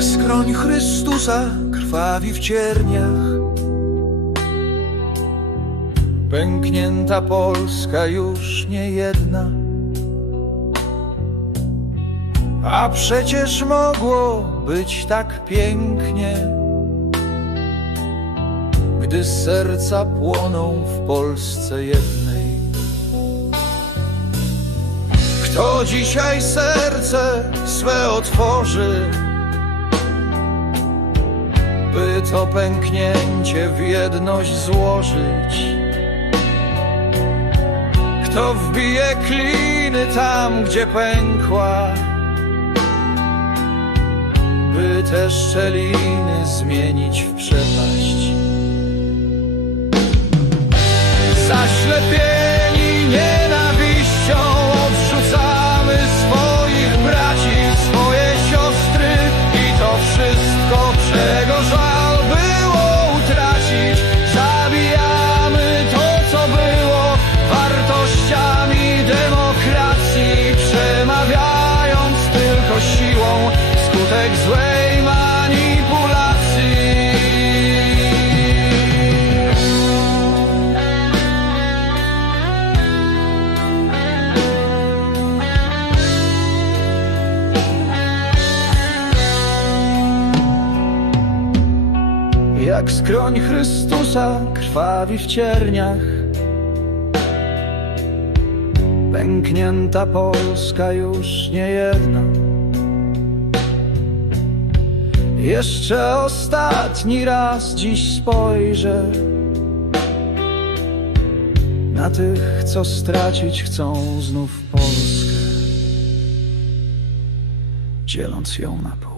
skroń Chrystusa krwawi w cierniach. Pęknięta Polska już nie jedna. A przecież mogło być tak pięknie, gdy serca płoną w Polsce jednej. Kto dzisiaj serce swe otworzy, to pęknięcie w jedność złożyć? Kto wbije kliny tam, gdzie pękła, by te szczeliny zmienić w przepaść? Zaślepieni nienawiścią Jak skroń Chrystusa krwawi w cierniach. Pęknięta Polska już nie jedna. Jeszcze ostatni raz dziś spojrzę Na tych, co stracić chcą znów Polskę Dzieląc ją na pół